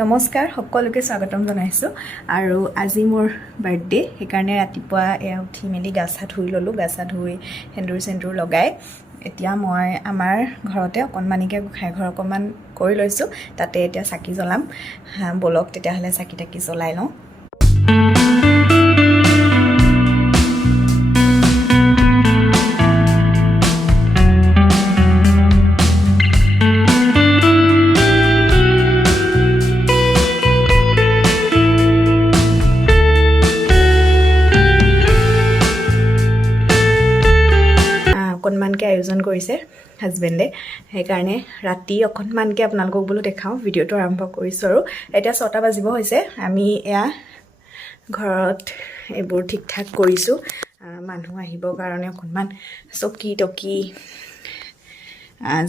নমস্কাৰ সকলোকে স্বাগতম জনাইছোঁ আৰু আজি মোৰ বাৰ্থডে সেইকাৰণে ৰাতিপুৱা উঠি মেলি গা চা ধুই ল'লোঁ গা চা ধুই সেন্দুৰ লগাই এতিয়া মই আমাৰ ঘৰতে অকণমানিকৈ গোঁসাই ঘৰ অকণমান কৰি লৈছোঁ তাতে এতিয়া চাকি জ্বলাম বলক তেতিয়াহ'লে চাকি তাকি জ্বলাই লওঁ অকণমানকৈ আয়োজন কৰিছে হাজবেণ্ডে সেইকাৰণে ৰাতি অকণমানকৈ আপোনালোকক বোলো দেখাওঁ ভিডিঅ'টো আৰম্ভ কৰিছোঁ আৰু এতিয়া 6টা বাজিব হৈছে আমি এয়া ঘৰত এইবোৰ ঠিক ঠাক কৰিছোঁ মানুহ আহিবৰ কাৰণে অকণমান চকী টকী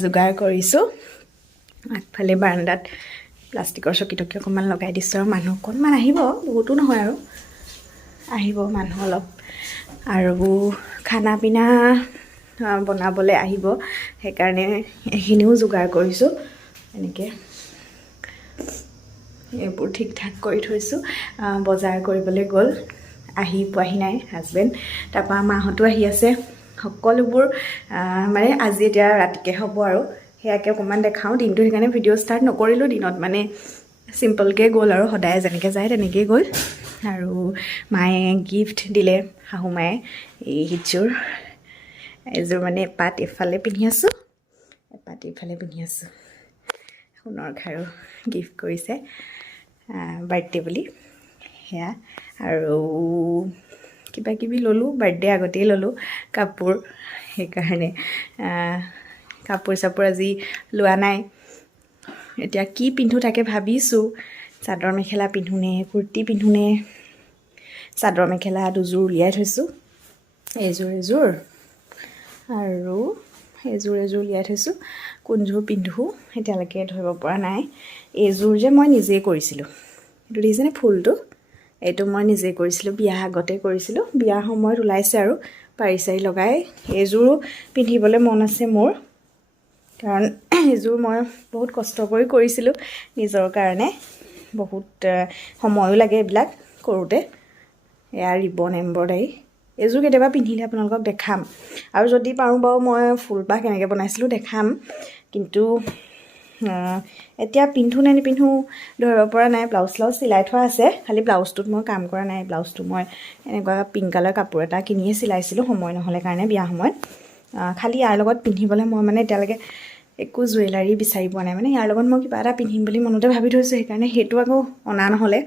যোগাৰ কৰিছোঁ আগফালে বাৰাণ্ডাত প্লাষ্টিকৰ চকী টকী অকণমান লগাই দিছোঁ আৰু মানুহ অকণমান আহিব বহুতো নহয় আৰু আহিব মানুহ অলপ আৰু খানা পিনা বনাবলৈ আহিব সেইকাৰণে এইখিনিও যোগাৰ কৰিছোঁ এনেকৈ এইবোৰ ঠিক ঠাক কৰি থৈছোঁ বজাৰ কৰিবলৈ গ'ল আহি পোৱাহি নাই হাজবেণ্ড তাৰপৰা মাহঁতো আহি আছে সকলোবোৰ মানে আজি এতিয়া ৰাতিকৈ হ'ব আৰু সেয়াকৈ অকণমান দেখাওঁ দিনটো সেইকাৰণে ভিডিঅ' ষ্টাৰ্ট নকৰিলোঁ দিনত মানে চিম্পলকৈ গ'ল আৰু সদায় যেনেকৈ যায় তেনেকৈয়ে গ'ল আৰু মায়ে গিফ্ট দিলে শাহু মায়ে এই হিটযোৰ এযোৰ মানে এপাত এফালে পিন্ধি আছোঁ এপাত ইফালে পিন্ধি আছোঁ সোণৰ খাৰু গিফ্ট কৰিছে বাৰ্থডে বুলি সেয়া আৰু কিবাকিবি ল'লোঁ বাৰ্থডে আগতেই ল'লোঁ কাপোৰ সেইকাৰণে কাপোৰ চাপোৰ আজি লোৱা নাই এতিয়া কি পিন্ধোঁ তাকে ভাবিছোঁ চাদৰ মেখেলা পিন্ধোনে কুৰ্তি পিন্ধোনে চাদৰ মেখেলা দুযোৰ উলিয়াই থৈছোঁ এযোৰ আৰু এযোৰ উলিয়াই থৈছোঁ কোনযোৰ পিন্ধোঁ এতিয়ালৈকে ধৰিব পৰা নাই এইযোৰ যে মই নিজেই কৰিছিলোঁ এইটো দেখিছেনে ফুলটো এইটো মই নিজেই কৰিছিলোঁ বিয়া আগতে কৰিছিলোঁ বিয়াৰ সময়ত ওলাইছে আৰু পাৰি চাৰি লগাই এইযোৰো পিন্ধিবলৈ মন আছে মোৰ কাৰণ এইযোৰ মই বহুত কষ্ট কৰি কৰিছিলোঁ নিজৰ কাৰণে বহুত সময়ো লাগে এইবিলাক কৰোঁতে এয়া ৰিবন এম্ব্ৰইডাৰী এইযোৰ কেতিয়াবা পিন্ধিলে আপোনালোকক দেখাম আৰু যদি পাৰোঁ বাৰু মই ফুলপাহ কেনেকৈ বনাইছিলোঁ দেখাম কিন্তু এতিয়া পিন্ধোঁ নে নিপিন্ধোঁ ধৰিব পৰা নাই ব্লাউজ চিলাই থোৱা আছে খালি ব্লাউজটোত মই কাম কৰা নাই ব্লাউজটো মই এনেকুৱা পিংক কালাৰ কাপোৰ এটা কিনিয়ে চিলাইছিলোঁ সময় নহ'লে কাৰণে বিয়া সময়ত খালি ইয়াৰ লগত পিন্ধিবলৈ মই মানে এতিয়ালৈকে একো জুৱেলাৰী বিচাৰি পোৱা নাই মানে ইয়াৰ লগত মই কিবা এটা পিন্ধিম বুলি মনতে ভাবি থৈছোঁ সেইকাৰণে সেইটো আকৌ অনা নহ'লে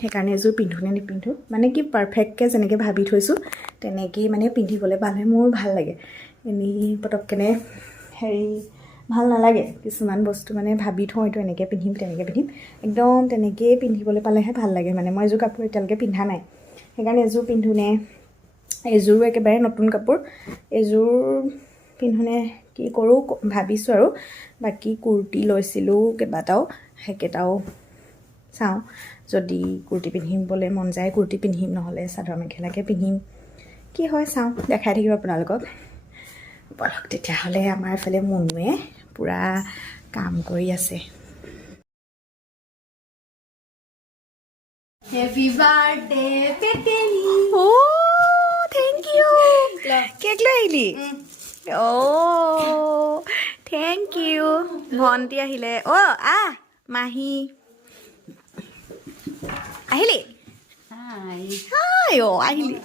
সেইকাৰণে এযোৰ পিন্ধোঁ নে নিপিন্ধোঁ মানে কি পাৰফেক্টকৈ যেনেকৈ ভাবি থৈছোঁ তেনেকেই মানে পিন্ধিবলৈ পালে মোৰ ভাল লাগে এনেই পটককেনে হেৰি ভাল নালাগে কিছুমান বস্তু মানে ভাবি থওঁ এইটো এনেকৈ পিন্ধিম তেনেকৈ পিন্ধিম একদম তেনেকৈয়ে পিন্ধিবলৈ পালেহে ভাল লাগে মানে মই এযোৰ কাপোৰ এতিয়ালৈকে পিন্ধা নাই সেইকাৰণে এযোৰ পিন্ধোনে এযোৰো একেবাৰে নতুন কাপোৰ এযোৰ পিন্ধোনে কি কৰোঁ ভাবিছোঁ আৰু বাকী কুৰ্তি লৈছিলোঁ কেইবাটাও সেইকেইটাও চাওঁ যদি কুৰ্তি পিন্ধিবলৈ মন যায় কুৰ্তি পিন্ধিম নহ'লে চাদৰ মেখেলাকে পিন্ধিম কি হয় চাওঁ দেখাই থাকিব আপোনালোকক বলক তেতিয়াহ'লে আমাৰ এইফালে মুনুৱে পূৰা কাম কৰি আছে হেপী বাৰ্থডে পেটেলি অ' থেংক ইউ কেক লৈ আহিলি অ' থেংক ইউ ভণ্টি আহিলে অ' মাহী আহিলি হাই অ' আহিলি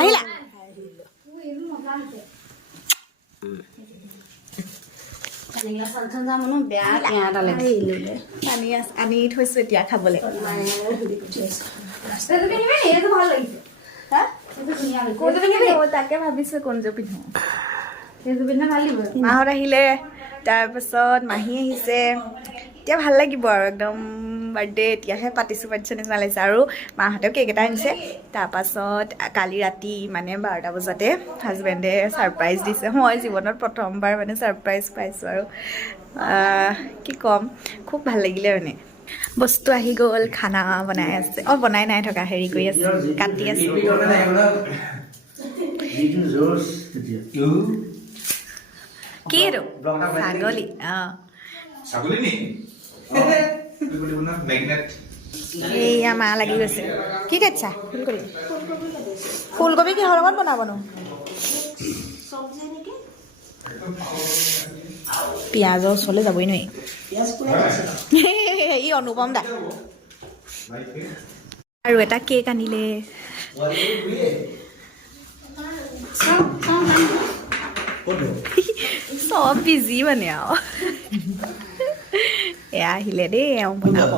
আহিলা আনি থৈছোঁ এতিয়া খাবলৈ তাকে ভাবিছোঁ কোনযোৰ পিন্ধো মাহঁত আহিলে তাৰপাছত মাহী আহিছে এতিয়া ভাল লাগিব আৰু একদম বাৰ্থডে এতিয়াহে পাতিছোঁ নিচিনা লাগিছে আৰু মাহঁতেও কেক এটা আনিছে তাৰপাছত কালি ৰাতি মানে 12টা বজাতে হাজবেণ্ডে ছাৰপ্ৰাইজ দিছে মই জীৱনত প্ৰথমবাৰ মানে ছাৰপ্ৰাইজ পাইছোঁ আৰু কি ক'ম খুব ভাল লাগিলে মানে বস্তু আহি গ'ল খানা বনাই আছে বনাই নাই থকা হেৰি কৰি আছে কাটি আছে কি এইটো ছাগলী ছাগলী নি মেগনেট এইয়া মা লাগি গৈছে কি কাটছা ফুলকবি ফুলকবি কিহৰ লগত বনাবনো পিঁয়াজৰ ওচৰলৈ যাবই নোৱাৰি ই অনুপম দা আৰু এটা কেক আনিলে চব বিজি মানে আৰু এয়া আহিলে দেই এওঁ বনাব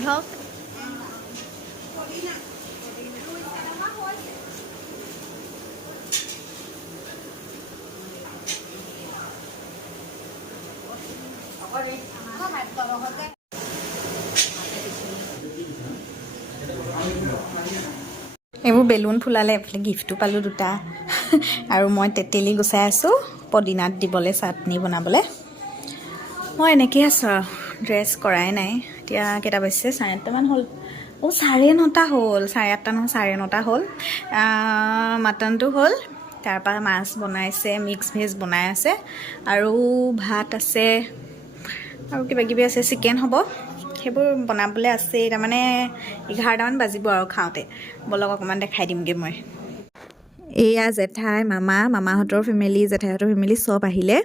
ভ্লগ এইবোৰ বেলুন ফুলালে এফালে গিফ্টো পালোঁ দুটা আৰু মই তেতেলী গুচাই আছোঁ পদিনাত দিবলৈ চাটনি বনাবলৈ মই এনেকৈ আছোঁ আৰু ড্ৰেছ কৰাই নাই এতিয়া কেইটা বাজিছে 8:30মান হ'ল 9:30 হ'ল 8:30 নহয় 9:30 হ'ল মাটনটো হ'ল তাৰপৰা মাছ বনাইছে মিক্স ভেজ বনাই আছে আৰু ভাত আছে আৰু কিবাকিবি আছে চিকেন হ'ব সেইবোৰ বনাবলৈ আছেই তাৰমানে 11টামান বাজিব আৰু খাওঁতে বলক অকণমান দেখাই দিমগৈ মই এয়া জেঠাই মামাহঁতৰ ফেমিলি জেঠাইহঁতৰ ফেমিলি চব আহিলে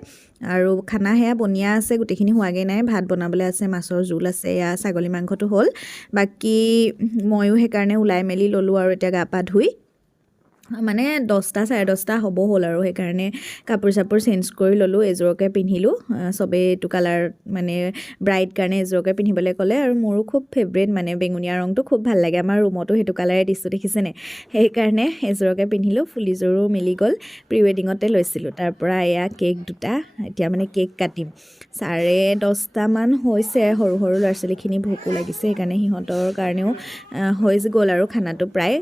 আৰু খানা সেয়া বনিয়া আছে গোটেইখিনি হোৱাগৈ নাই ভাত বনাবলৈ আছে মাছৰ জোল আছে এয়া ছাগলী মাংসটো হ'ল বাকী ময়ো সেইকাৰণে ওলাই মেলি ল'লোঁ আৰু এতিয়া গা পা ধুই মানে 10টা 10:30 হ'ব হ'ল আৰু সেইকাৰণে কাপোৰ চাপোৰ চেঞ্জ কৰি ল'লোঁ এযোৰকে পিন্ধিলোঁ চবেই এইটো কালাৰ মানে ব্ৰাইট কাৰণে এযোৰকে পিন্ধিবলৈ ক'লে আৰু মোৰো খুব ফেভৰেট মানে বেঙুনীয়া ৰংটো খুব ভাল লাগে আমাৰ ৰুমতো সেইটো কালাৰে দিছোঁ দেখিছেনে সেইকাৰণে এযোৰকে পিন্ধিলোঁ ফুলিযোৰো মিলি গ'ল প্ৰি ৱেডিঙতে লৈছিলোঁ তাৰপৰা এয়া কেক দুটা এতিয়া মানে কেক কাটিম 10:30মান হৈছে সৰু সৰু ল'ৰা ছোৱালীখিনি ভোকো লাগিছে সেইকাৰণে সিহঁতৰ কাৰণেও হৈ গ'ল আৰু খানাটো প্ৰায়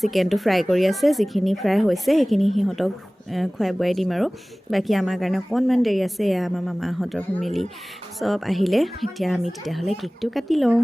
চিকেনটো ফ্ৰাই কৰি আছে যিখিনি ফ্ৰাই হৈছে সেইখিনি সিহঁতক খুৱাই বুৱাই দিম আৰু বাকী আমাৰ কাৰণে অকণমান দেৰি আছে এয়া আমাৰ মামাহঁতৰ ফেমিলি চব আহিলে এতিয়া আমি তেতিয়াহ'লে কেকটো কাটি লওঁ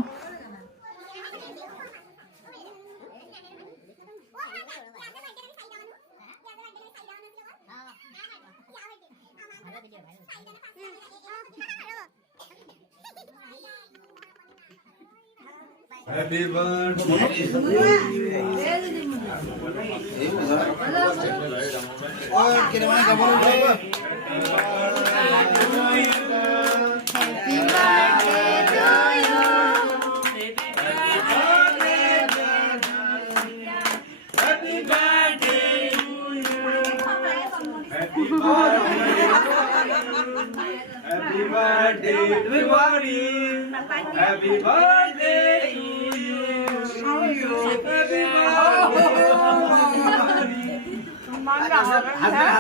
Happy birthday everybody. Happy birthday to you. Happy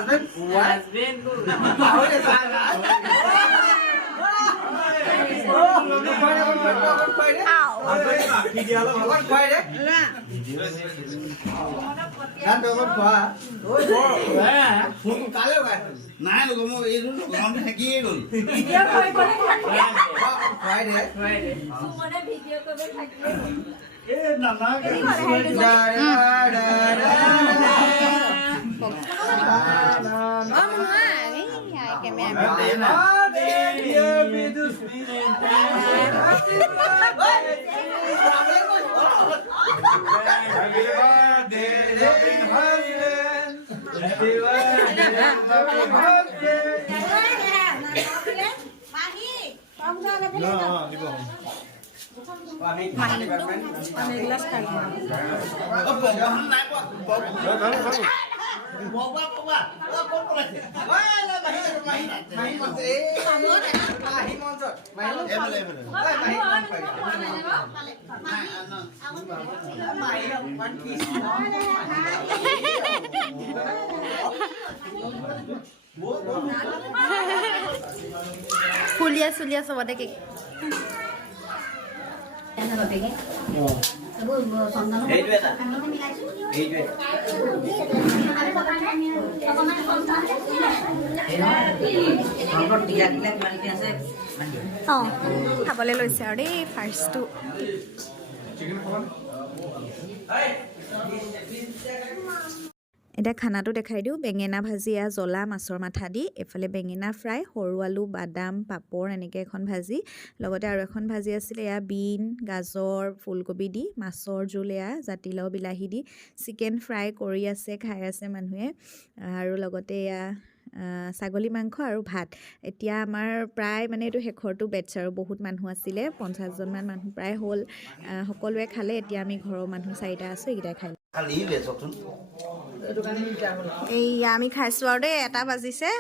Phulia চুলিয়া চবতে কেক অঁ খাবলৈ লৈছে আৰু দেই ফাৰ্ষ্টটো এতিয়া খানাটো দেখাই দিওঁ বেঙেনা ভাজি জ্বলা মাছৰ মাথা দি এফালে বেঙেনা ফ্ৰাই সৰু আলু বাদাম পাপৰ এনেকৈ এখন ভাজি লগতে আৰু এখন ভাজি আছিলে এয়া বিন গাজৰ ফুলকবি দি মাছৰ জোল এয়া জাতিলাও বিলাহী দি চিকেন ফ্ৰাই কৰি আছে খাই আছে মানুহে আৰু লগতে এয়া ছাগলী মাংস আৰু ভাত এতিয়া আমাৰ প্ৰায় মানে এইটো শেষৰটো বেটছ আৰু বহুত মানুহ আছিলে 50জনমান মানুহ প্ৰায় হ'ল সকলোৱে খালে এতিয়া আমি ঘৰৰ মানুহ 4টা আছোঁ এইকেইটাই খাই এইয়া আমি খাইছোঁ আৰু দেই 1টা বাজিছে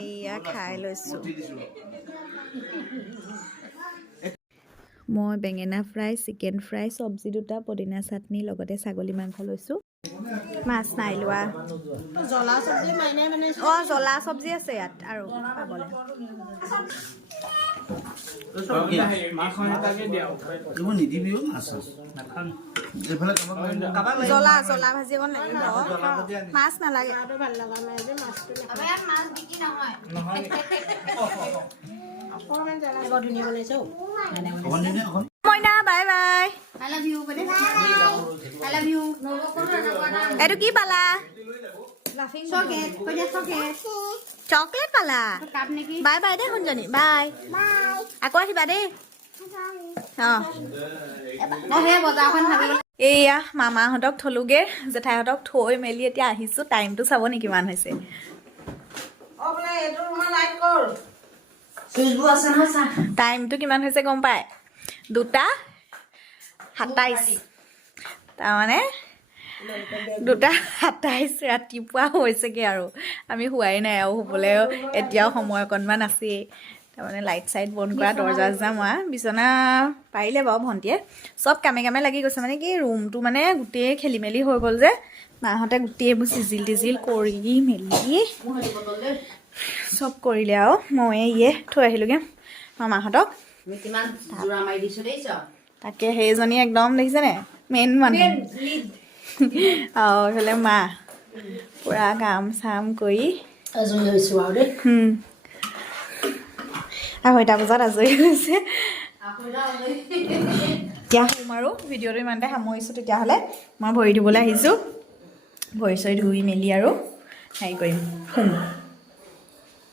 এইয়া খাই লৈছোঁ মই বেঙেনা ফ্ৰাই চিকেন ফ্ৰাই চব্জি 2টা পদিনা চাটনি লগতে ছাগলী মাংস লৈছোঁ মাছ নাই লোৱা জ্বলা চব্জি মাইনে মানে অঁ জ্বলা চব্জি আছে ইয়াত আৰু পাবলৈ জ্বলা জ্বলা ভাজি অকণ লাগিব মাছ নালাগে ভাল লগা নাই যে মাছটো মাছ বিক্ৰী নহয় অকণমান জ্বলা বৰ ধুনীয়া বনাইছে মইনা bye bye I love you I love you এইটো কি পালা চকলেট কৈ দিয়া চকলেট চকলেট পালা কাপ নেকি বাই বাই দেই শুনজনী বাই আকৌ আহিবা দেই অঁ মই সেই বজাৰখন ভাবি এইয়া মামাহঁতক থলোগে জেঠাইহঁতক থৈ মেলি এতিয়া আহিছোঁ টাইমটো চাব নেকি কিমান হৈছে টাইমটো কিমান হৈছে গম পায় 2:27 তাৰমানে 2:27 ৰাতিপুৱা হৈছেগৈ আৰু আমি শুৱাই নাই আৰু শুবলৈ এতিয়াও সময় অকণমান আছেই তাৰমানে লাইট চাইট বন্ধ কৰা দৰ্জা মৰা বিচনা পাৰিলে বাৰু ভণ্টিয়ে চব কামে কামে লাগি গৈছে মানে কি ৰুমটো মানে গোটেই খেলি মেলি হৈ গ'ল যে মাহঁতে গোটেই এইবোৰ চিজিল টিজিল কৰি মেলি চব কৰিলে আৰু মই থৈ আহিলোঁগৈ মামাহঁতক তাকে সেইজনী একদম দেখিছেনে মেইন মানুহ আৰু এইফালে মা পূৰা কাম চাম কৰি আজৰি হৈছোঁ আৰু দেই 2:30 বজাত আজৰি হৈছে এতিয়া শুম আৰু ভিডিঅ'টো ইমানতে সামৰিছোঁ তেতিয়াহ'লে মই ভৰি ধুবলৈ আহিছোঁ ভৰি চৰি ধুই মেলি আৰু হেৰি কৰিম শুম